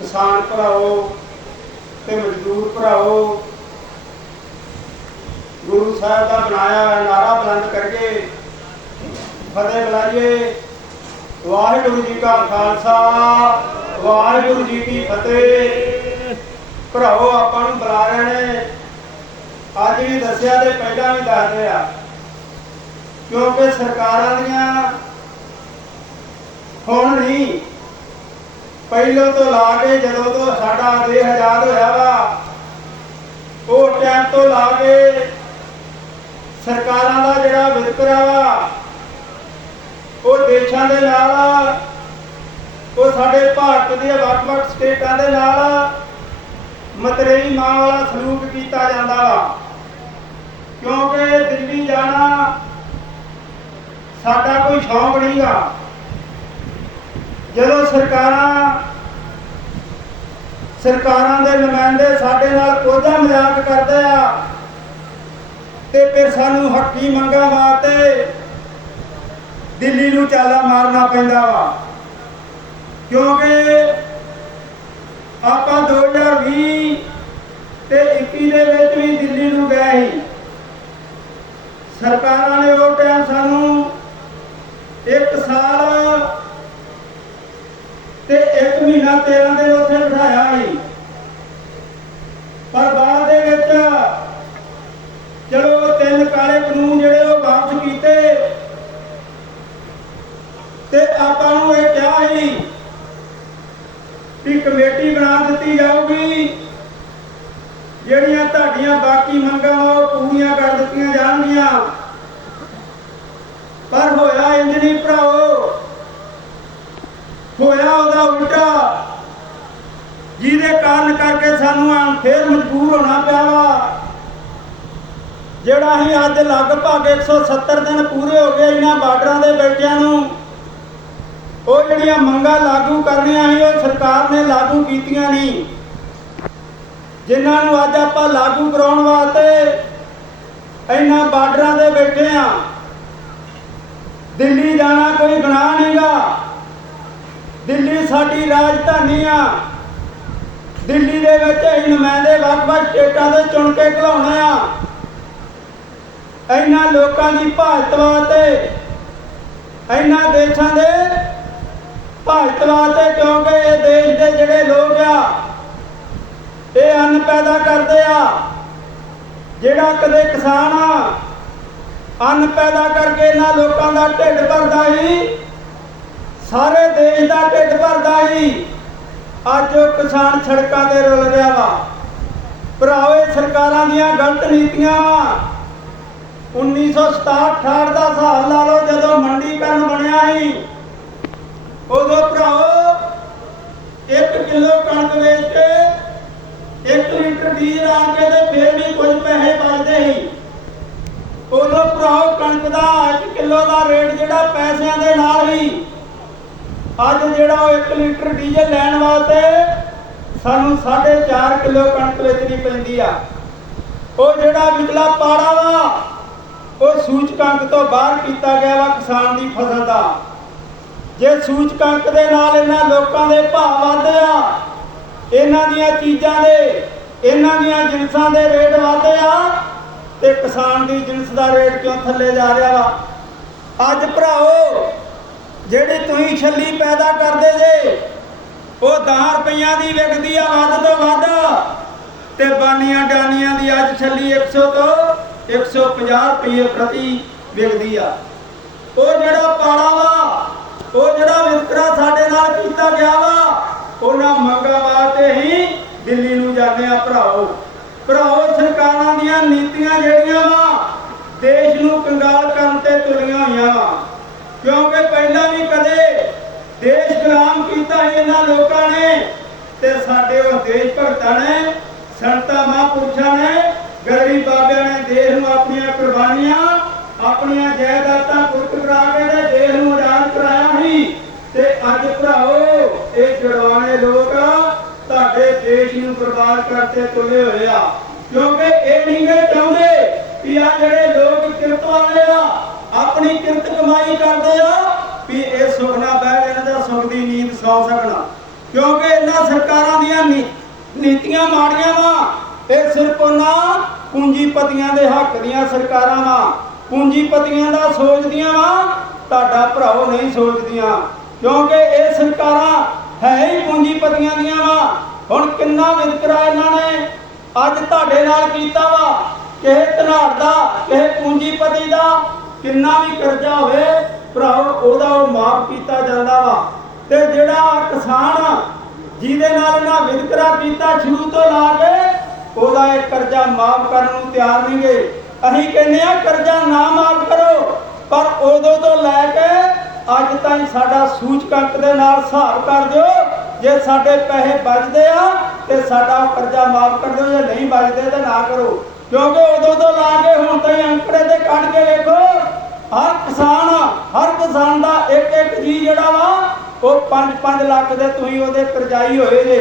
ਕਿਸਾਨ ਭਰਾਓ ਤੇ ਮਜ਼ਦੂਰ ਭਰਾਓ, ਗੁਰੂ ਸਾਹਿਬ ਦਾ ਬਣਾਇਆ ਹੋਇਆ ਨਾਰਾ ਬੁਲੰਦ ਕਰਕੇ ਫਤਿਹ ਬੁਲਾਈਏ। ਵਾਹਿਗੁਰੂ ਜੀ ਕਾ ਖਾਲਸਾ, ਵਾਹਿਗੁਰੂ ਜੀ ਕੀ ਫਤਿਹ। ਭਰਾਓ, ਆਪਾਂ ਨੂੰ ਬੁਲਾ ਰਹੇ ਨੇ। ਅੱਜ ਵੀ ਦੱਸਿਆ ਤੇ ਪਹਿਲਾਂ ਵੀ ਦੱਸ ਰਹੇ ਆ, ਕਿਉਂਕਿ ਸਰਕਾਰਾਂ ਦੀਆਂ ਹੁਣ ਨਹੀਂ ਪਹਿਲੋਂ ਤੋਂ ਲਾ ਕੇ ਜਦੋਂ ਤੋਂ ਸਾਡਾ ਦੇਸ਼ ਆਜ਼ਾਦ ਹੋਇਆ ਵਾ, ਉਹ ਟਾਈਮ ਤੋਂ ਲਾ ਕੇ ਸਰਕਾਰਾਂ ਦਾ ਜਿਹੜਾ ਵਿਤਕਰਾ ਵਾ, ਉਹ ਦੇਸ਼ਾਂ ਦੇ ਨਾਲ ਉਹ ਸਾਡੇ ਭਾਰਤ ਦੀਆਂ ਵੱਖ-ਵੱਖ ਸਟੇਟਾਂ ਦੇ ਨਾਲ ਮਤਰੇਈ ਮਾਂ ਵਾਲਾ ਸਲੂਕ ਕੀਤਾ ਜਾਂਦਾ ਵਾ। ਕਿਉਂਕਿ ਦਿੱਲੀ ਜਾਣਾ ਸਾਡਾ ਕੋਈ ਸ਼ੌਂਕ ਨਹੀਂਗਾ ਜਦੋਂ ਸਰਕਾਰਾਂ ਸਰਕਾਰਾਂ ਦੇ ਨੁਮਾਇੰਦੇ ਸਾਡੇ ਨਾਲ ਕੋਝਾ ਮਜ਼ਾਕ ਕਰਦੇ ਆ, ਤੇ ਫਿਰ ਸਾਨੂੰ ਹੱਕੀ ਮੰਗਾਂ ਵਾਸਤੇ ਦਿੱਲੀ ਨੂੰ ਚਾਲਾ ਮਾਰਨਾ ਪੈਂਦਾ ਵਾ। ਕਿਉਂਕਿ ਆਪਾਂ 2020 ਤੇ 21 ਦੇ ਵਿੱਚ ਵੀ ਦਿੱਲੀ ਨੂੰ ਗਏ ਸੀ। ਸਰਕਾਰਾਂ ਨੇ ਉਹ ਟਾਈਮ ਸਾਨੂੰ ਇੱਕ ਸਾਲ ਤੇ ਇੱਕ ਮਹੀਨਾ 13 ਦਿਨ ਉੱਥੇ ਬਿਠਾਇਆ ਸੀ ਪਰ ਬਾਅਦ ਦੇ ਵਿੱਚ ਚਲੋ ਉਹ ਤਿੰਨ ਕਾਲੇ ਕਾਨੂੰਨ ਜਿਹੜੇ ਉਹ ਵਾਪਸ ਕੀਤੇ। ਤੇ ਆਪਾਂ ਨੂੰ ਇਹ ਕਿਹਾ ਸੀ ਕਿ ਕਮੇਟੀ ਬਣਾ ਦਿੱਤੀ ਜਾਊਗੀ। ਜਿਹੜੀਆਂ ਤੁਹਾਡੀਆਂ ਬਾਕੀ ਮੰਗਾਂ ਉਹ ਪੂਰੀਆਂ ਕਰ ਦਿੱਤੀਆਂ ਜਾਣਗੀਆਂ। ਪਰ ਹੋਇਆ ਇੰਜ ਨਹੀਂ ਭਰਾਓ ਹੋਇਆ ਉਹਦਾ ਉਲਟਾ। ਜਿਹਦੇ ਕਾਰਨ ਕਰਕੇ ਸਾਨੂੰ ਆਂ ਫੇਰ ਮਜਬੂਰ ਹੋਣਾ ਪਿਆ ਵਾ। ਜਿਹੜਾ ਅਸੀਂ ਅੱਜ ਲਗਭਗ 170 ਦਿਨ ਪੂਰੇ ਹੋ ਗਏ ਇਹਨਾਂ ਬਾਰਡਰਾਂ ਦੇ ਬੈਠਿਆਂ ਨੂੰ, ਉਹ ਜਿਹੜੀਆਂ ਮੰਗਾਂ ਲਾਗੂ ਕਰਨੀਆਂ ਸੀ, ਉਹ ਸਰਕਾਰ ਨੇ ਲਾਗੂ ਕੀਤੀਆਂ ਨਹੀਂ। ਜਿਨ੍ਹਾਂ ਨੂੰ ਅੱਜ ਆਪਾਂ ਲਾਗੂ ਕਰਾਉਣ ਵਾਸਤੇ ਇਹਨਾਂ ਬਾਰਡਰਾਂ ਦੇ ਬੈਠੇ ਆ ਦਿੱਲੀ ਜਾਣਾ ਕੋਈ ਗੁਨਾਹ ਨਹੀਂਗਾ। ਦਿੱਲੀ ਸਾਡੀ ਰਾਜਧਾਨੀ ਆ। ਦਿੱਲੀ ਦੇ ਵਿੱਚ ਅਸੀਂ ਨੁਮਾਇੰਦੇ ਵੱਖ-ਵੱਖ ਸਟੇਟਾਂ ਦੇ ਚੁਣ ਕੇ ਘਲਾਉਣੇ ਆ। ਇਹਨਾਂ ਲੋਕਾਂ ਦੀ ਭਾਜਤ ਵਾਸਤੇ ਇਹਨਾਂ ਦੇਸ਼ਾਂ ਦੇ ਭਾਜਤ ਵਾਸਤੇ ਕਿਉਂਕਿ ਇਹ ਦੇਸ਼ ਦੇ ਜਿਹੜੇ ਲੋਕ ਆ, ਇਹ ਅੰਨ ਪੈਦਾ ਕਰਦੇ ਆ। ਜਿਹੜਾ ਕਦੇ ਕਿਸਾਨ ਆ, ਅੰਨ ਪੈਦਾ ਕਰਕੇ ਇਹਨਾਂ ਲੋਕਾਂ ਦਾ ਢਿੱਡ ਭਰਦਾ ਹੀ ਸਾਰੇ ਦੇਸ਼ ਦਾ ਢਿੱਡ ਭਰਦਾ ਹੀ ਅੱਜ ਉਹ ਕਿਸਾਨ ਸੜਕਾਂ ਤੇ ਰੁਲ ਰਿਹਾ ਵਾ। ਭਰਾਵੇ ਸਰਕਾਰਾਂ ਦੀਆਂ ਗਲਤ ਨੀਤੀਆਂ ਵਾ 1967 ਦਾ ਹਿਸਾਬ ਲਾ ਲਓ ਜਦੋਂ ਮੰਡੀਕਰਨ ਬਣਿਆ ਸੀ। ਉਦੋਂ ਭਰਾਓ 1 ਕਿਲੋ ਕਣਕ ਵੇਚ ਕੇ 1 ਲੀਟਰ ਡੀਜ਼ਲ ਆ ਕੇ ਤੇ ਫੇਰ ਵੀ ਕੁਝ ਪੈਸੇ ਬਚਦੇ ਸੀ। ਉਦੋਂ ਭਰਾਓ ਕਣਕ ਦਾ 1 ਕਿਲੋ ਦਾ ਰੇਟ ਜਿਹੜਾ ਪੈਸਿਆਂ ਦੇ ਨਾਲ ਹੀ ਅੱਜ ਜਿਹੜਾ ਉਹ 1 ਲੀਟਰ ਡੀਜ਼ਲ ਲੈਣ ਵਾਸਤੇ ਸਾਨੂੰ 4.5 ਕਿਲੋ ਕਣਕ ਵੇਚਣੀ ਪੈਂਦੀ ਆ। ਉਹ ਜਿਹੜਾ ਵਿਚਲਾ ਪਾੜਾ ਵਾ ਉਹ ਸੂਚਕਾਂਕ ਤੋਂ ਬਾਹਰ ਕੀਤਾ ਗਿਆ ਵਾ ਕਿਸਾਨ ਦੀ ਫਸਲ ਦਾ। ਜੇ ਸੂਚਕਾਂਕ ਦੇ ਨਾਲ ਇਹਨਾਂ ਲੋਕਾਂ ਦੇ ਭਾਅ ਵਧਦੇ ਆ, ਇਹਨਾਂ ਦੀਆਂ ਚੀਜ਼ਾਂ ਦੇ, ਇਹਨਾਂ ਦੀਆਂ ਜਿਨਸਾਂ ਦੇ ਰੇਟ ਵਧਦੇ ਆ, ਤੇ ਕਿਸਾਨ ਦੀ ਜਿਨਸ ਦਾ ਰੇਟ ਕਿਉਂ ਥੱਲੇ ਜਾ ਰਿਹਾ ਵਾ? ਅੱਜ ਭਰਾਓ ਜਿਹੜੀ ਤੁਸੀਂ ਛੱਲੀ ਪੈਦਾ ਕਰਦੇ ਜੇ, ਉਹ 10 ਰੁਪਈਆਂ ਦੀ ਵਿਕਦੀ ਆ ਵੱਧ ਤੋਂ ਵੱਧ, ਤੇ ਬਾਨੀਆਂ ਡਾਨੀਆਂ ਦੀ ਅੱਜ ਛੱਲੀ 100 ਤੋਂ 150 ਰੁਪਏ ਪ੍ਰਤੀ ਵਿਕਦੀ ਆ। ਉਹ ਜਿਹੜਾ ਪਾੜਾ ਵਾ, ਉਹ ਜਿਹੜਾ ਵਿਤਕਰਾ ਸਾਡੇ ਨਾਲ ਕੀਤਾ ਗਿਆ ਵਾ, ਉਹਨਾਂ ਮੰਗਾਂ ਵਾਸਤੇ ਹੀ ਦਿੱਲੀ ਨੂੰ ਜਾਂਦੇ ਆ ਭਰਾਓ। ਭਰਾਓ, ਸਰਕਾਰਾਂ ਦੀਆਂ ਨੀਤੀਆਂ ਜਿਹੜੀਆਂ ਵਾ, ਦੇਸ਼ ਨੂੰ ਕੰਗਾਲ ਕਰਨ ਤੇ ਤੁਲੀਆਂ ਹੋਈਆਂ ਵਾ। ਕਿਉਂਕਿ ਪਹਿਲਾਂ ਵੀ ਕਦੇ ਦੇਸ਼ ਗੁਲਾਮ ਕੀਤਾ ਸੀ ਇਹਨਾਂ ਲੋਕਾਂ ਨੇ ਤੇ ਸਾਡੇ ਉਹ ਦੇਸ਼ ਭਗਤਾਂ ਨੇ, ਸੰਤਾਂ ਮਹਾਂਪੁਰਸ਼ਾਂ ਨੇ ਗਰੀਬ ਬਾਬਿਆਂ ਨੇ ਦੇਸ਼ ਨੂੰ ਆਪਣੀਆਂ ਕੁਰਬਾਨੀਆਂ, ਆਪਣੀਆਂ ਜਾਇਦਾਦਾਂ ਕੁਰਕ ਕਰਾ ਕੇ ਤੇ ਦੇਸ਼ ਨੂੰ ਆਜ਼ਾਦ ਕਰਾਇਆ ਸੀ। ਤੇ ਅੱਜ ਭਰਾਓ, ਇਹ ਜੜਵਾਣੇ ਲੋਕ ਤੁਹਾਡੇ ਦੇਸ਼ ਨੂੰ ਬਰਬਾਦ ਕਰਤੇ ਤੁਲੇ ਹੋਏ ਆ। ਕਿਉਂਕਿ ਇਹ ਨਹੀਂ ਗੇ ਚਾਹੁੰਦੇ ਕਿ ਆ ਜਿਹੜੇ ਲੋਕ ਕਿਰਤ ਵਾਲੇ ਆ, ਆਪਣੀ ਕਿਰਤ ਕਮਾਈ ਕਰਦੇ ਆ, ਵੀ ਇਹ ਸੁੱਖ ਨਾਲ ਬਹਿ ਕੇ ਨਾ ਸੁੱਖ ਦੀ ਨੀਂਦ ਸੌ ਸਕਣਾ। ਕਿਉਂਕਿ ਇਹਨਾਂ ਸਰਕਾਰਾਂ ਦੀਆਂ ਨੀਤੀਆਂ ਮਾੜੀਆਂ ਵਾ। ਇਹ ਸਿਰਫ ਉਹਨਾਂ ਪੂੰਜੀਪਤੀਆਂ ਦੇ ਹੱਕ ਦੀਆਂ ਸਰਕਾਰਾਂ ਵਾ। ਪੂੰਜੀਪਤੀਆਂ ਦਾ ਸੋਚਦੀਆਂ ਵਾ, ਤੁਹਾਡਾ ਭਰਾਓ ਨਹੀਂ ਸੋਚਦੀਆਂ। ਕਿਉਂਕਿ ਇਹ ਸਰਕਾਰਾਂ ਹੈ ਹੀ ਪੂੰਜੀਪਤੀਆਂ ਦੀਆਂ ਵਾ। ਹੁਣ ਕਿੰਨਾ ਵਿਤਕਰਾ ਇਹਨਾਂ ਨੇ? ਅੱਜ ਤੁਹਾਡੇ ਨਾਲ ਕੀਤਾ ਵਾ। ਕਿਸੇ ਧਨਾੜ ਦਾ, ਕਿਸੇ ਪੂੰਜੀਪਤੀ ਦਾ ਕਿੰਨਾ ਵੀ ਕਰਜ਼ਾ ਹੋਵੇ, ਭਰਾਓ, ਉਹਦਾ ਉਹ ਮਾਫ ਕੀਤਾ ਜਾਂਦਾ ਵਾ। ਤੇ ਜਿਹੜਾ ਕਿਸਾਨ ਜਿਹਦੇ ਨਾਲ ਇਹਨਾਂ ਵਿਤਕਰਾ ਕੀਤਾ ਸ਼ੁਰੂ ਤੋਂ ਲਾ ਕੇ ਉਹਦਾ ਇਹ ਕਰਜ਼ਾ ਮਾਫ ਕਰਨ ਨੂੰ ਤਿਆਰ ਨਹੀਂਗੇ ਅਸੀਂ ਕਹਿੰਦੇ ਆ ਕਰਜ਼ਾ ਨਾ ਮਾਫ ਕਰੋ, ਪਰ ਉਦੋਂ ਤੋਂ ਲੈ ਕੇ ਅੱਜ ਤਾਈਂ ਸਾਡਾ ਸੂਚਕਾਂਕ ਦੇ ਨਾਲ ਹਿਸਾਬ ਕਰ ਦਿਓ। ਜੇ ਸਾਡੇ ਪੈਸੇ ਬਚਦੇ ਆ, ਤੇ ਸਾਡਾ ਕਰਜ਼ਾ ਮਾਫ ਕਰ ਦਿਓ। ਜੇ ਨਹੀਂ ਬਚਦੇ, ਤਾਂ ਨਾ ਕਰੋ। ਕਿਉਂਕਿ ਉਦੋਂ ਤੋਂ ਲਾ ਕੇ ਹੁਣ ਤਾਈਂ ਅੰਕੜੇ ਤੇ ਕੱਢ ਕੇ ਵੇਖੋ, ਹਰ ਕਿਸਾਨ ਹਰ ਕਿਸਾਨ ਦਾ ਇੱਕ ਇੱਕ ਜੀ ਜਿਹੜਾ ਵਾ, ਉਹ 5-5 ਲੱਖ ਦੇ ਤੁਸੀਂ ਉਹਦੇ ਕਰਜ਼ਾਈ ਹੋਏ ਜੇ।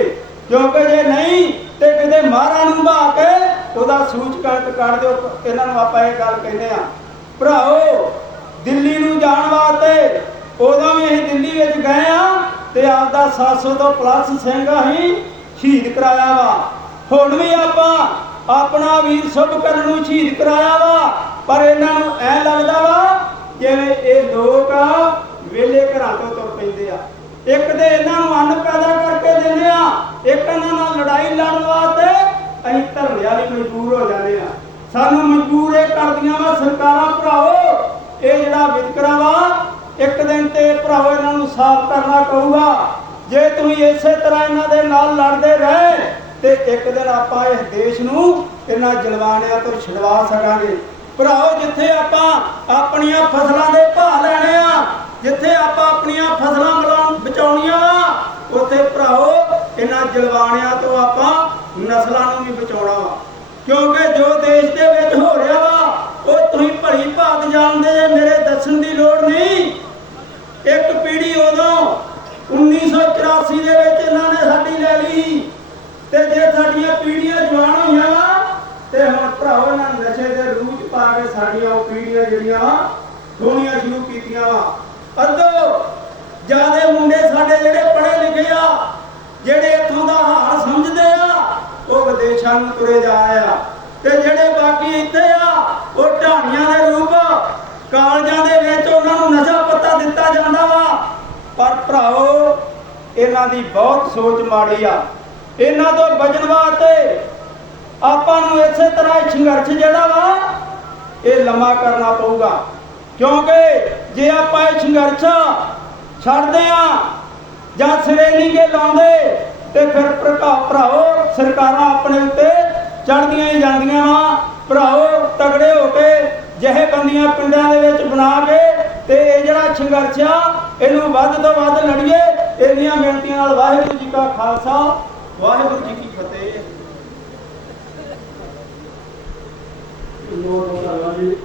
ਕਿਉਂਕਿ ਜੇ ਨਹੀਂ ਤੇ ਕਿਤੇ ਮਹਾਰਾ ਨੂੰ ਭਾ ਕੇ ਉਹਦਾ ਸੂਚਕਾਂਕ ਕੱਢ ਦਿਓ, ਇਹਨਾਂ ਨੂੰ ਆਪਾਂ ਇਹ ਗੱਲ ਕਹਿੰਦੇ ਆ ਭਰਾਓ, ਦਿੱਲੀ ਨੂੰ ਜਾਣ ਵਾਸਤੇ ਉਦੋਂ ਵੀ ਅਸੀਂ ਦਿੱਲੀ ਵਿੱਚ ਗਏ ਆ ਤੇ ਆਪਦਾ 700 ਤੋਂ ਪਲੱਸ ਸਿੰਘ ਅਸੀਂ ਸ਼ਹੀਦ ਕਰਾਇਆ ਵਾ। ਹੁਣ ਵੀ ਆਪਾਂ ਆਪਣਾ ਵੀਰ ਸੁਭ ਕਰਨ ਨੂੰ ਸ਼ਹੀਦ ਕਰਾਇਆ ਵਾ, ਪਰ ਇਹਨਾਂ ਨੂੰ ਐ ਲੱਗਦਾ ਵਾ ਜਿਵੇਂ ਇਹ ਲੋਕ ਆ ਵੇਲੇ ਘਰਾਂ ਤੋਂ ਤੁਰ ਪੈਂਦੇ ਆ। ਇੱਕ ਤੇ ਇਹਨਾਂ ਨੂੰ ਅੰਨ ਪੈਦਾ ਕਰਕੇ ਦਿੰਦੇ ਆ, ਇੱਕ ਇਹਨਾਂ ਨਾਲ ਲੜਾਈ ਲੜਨ ਵਾਸਤੇ ਅਸੀਂ ਧਰਨੇ ਵਾਲੀ ਮਜਬੂਰ ਹੋ ਜਾਂਦੇ ਆ। ਸਾਨੂੰ ਮਜਬੂਰ ਇਹ ਕਰਦੀਆਂ ਵਾ, ਸਰਕਾਰਾਂ ਭਰਾਓ ਇਹ ਜਿਹੜਾ ਵਿਤਕਰਾ ਵਾ, ਇੱਕ ਦਿਨ ਤੇ ਭਰਾਓ ਇਹਨਾਂ ਨੂੰ ਸਾਫ਼ ਕਰਨਾ ਪਊਗਾ। ਜੇ ਤੁਸੀਂ ਇਸੇ ਤਰ੍ਹਾਂ ਇਹਨਾਂ ਦੇ ਨਾਲ ਲੜਦੇ ਰਹੇ, ਤੇ ਇੱਕ ਦਿਨ ਆਪਾਂ ਇਸ ਦੇਸ਼ ਨੂੰ ਇਹਨਾਂ ਜਲਵਾਣਿਆਂ ਤੋਂ ਛਡਵਾ ਸਕਾਂਗੇ। ਭਰਾਓ ਜਿੱਥੇ ਆਪਾਂ ਆਪਣੀਆਂ ਫਸਲਾਂ ਦੇ ਭਾਅ ਲੈਣੇ ਆ ਜਿੱਥੇ ਆਪਾਂ ਆਪਣੀਆਂ ਫਸਲਾਂ ਬਲਾਉਣ ਬਚਾਉਣੀਆਂ ਵਾ, ਉੱਥੇ ਭਰਾਓ ਇਹਨਾਂ ਜਲਵਾਣਿਆਂ ਤੋਂ ਆਪਾਂ ਨਸਲਾਂ ਨੂੰ ਵੀ ਬਚਾਉਣਾ ਵਾ। ਕਿਉਂਕਿ ਜੋ ਦੇਸ਼ ਦੇ ਵਿੱਚ ਹੋ ਰਿਹਾ ਵਾ, ਉਹ ਤੁਸੀਂ ਭਲੀ ਭਾਤ ਜਾਣਦੇ ਜੇ, ਮੇਰੇ ਦੱਸਣ ਦੀ ਲੋੜ ਨਹੀਂ। ਇੱਕ ਪੀੜ੍ਹੀ ਉਦੋਂ 1984 ਦੇ ਵਿੱਚ ਇਹਨਾਂ ਨੇ ਸਾਡੀ ਲੈ ਲਈ। ਤੇ ਜੇ ਸਾਡੀਆਂ ਪੀੜੀਆਂ ਜਵਾਨ ਹੋਈਆਂ ਵਾ, ਤੇ ਹੁਣ ਭਰਾਓ ਇਹਨਾਂ ਨਸ਼ੇ ਦੇ ਰੂਹ 'ਚ ਪਾ ਕੇ ਸਾਡੀਆਂ ਉਹ ਪੀੜੀਆਂ ਜਿਹੜੀਆਂ ਹੋਣੀਆਂ ਸ਼ੁਰੂ ਕੀਤੀਆਂ ਵਾ। ਅੱਧੋ ਜਿਆਦੇ ਮੁੰਡੇ ਸਾਡੇ ਜਿਹੜੇ ਪੜ੍ਹੇ ਲਿਖੇ ਆ, ਜਿਹੜੇ ਇੱਥੋਂ ਦਾ ਹਾਲ ਸਮਝਦੇ ਆ, ਉਹ ਵਿਦੇਸ਼ਾਂ ਨੂੰ ਤੁਰੇ ਜਾ ਆ। ਤੇ ਜਿਹੜੇ ਬਾਕੀ ਇੱਥੇ ਆ, ਉਹ ਢਾਣੀਆਂ ਦੇ ਰੂਪ ਕਾਲਜਾਂ ਦੇ ਵਿੱਚ ਉਹਨਾਂ ਨੂੰ ਨਸ਼ਾ ਪੱਤਾ ਦਿੱਤਾ ਜਾਂਦਾ ਵਾ। ਪਰ ਭਰਾਓ, ਇਹਨਾਂ ਦੀ ਬਹੁਤ ਸੋਚ ਮਾੜੀ ਆ। ਇਹਨਾਂ ਤੋਂ ਬਚਣ ਵਾਸਤੇ ਆਪਾਂ ਨੂੰ ਇਸੇ ਤਰ੍ਹਾਂ ਸੰਘਰਸ਼ ਜਿਹੜਾ ਵਾ, ਇਹ ਲੰਮਾ ਕਰਨਾ ਪਊਗਾ। ਕਿਉਂਕਿ ਜੇ ਆਪਾਂ ਇਹ ਸੰਘਰਸ਼ ਛੱਡਦੇ ਆ ਜਾਂ ਸਿਰੇ ਨਹੀਂ ਗੇ ਲਾਉਂਦੇ ਤੇ ਫਿਰ ਭਰਾਓ, ਸਰਕਾਰਾਂ ਆਪਣੇ ਉੱਤੇ ਚੜਦੀਆਂ ਹੀ ਜਾਂਦੀਆਂ ਆ ਭਰਾਓ, ਤਗੜੇ ਹੋ ਕੇ ਜਿਹੇ ਬੰਦੀਆਂ ਪਿੰਡਾਂ ਦੇ ਵਿੱਚ ਬਣਾ ਕੇ ਤੇ ਇਹ ਜਿਹੜਾ ਸੰਘਰਸ਼ ਇਹਨੂੰ ਵੱਧ ਤੋਂ ਵੱਧ ਲੜੀਏ, ਇਹਦੀਆਂ ਬੇਨਤੀਆਂ ਨਾਲ ਵਾਹਿਗੁਰੂ ਜੀ ਕਾ ਖਾਲਸਾ, ਵਾਹਿਗੁਰੂ ਜੀ ਕੀ ਫਤਿਹ। ਜੀ।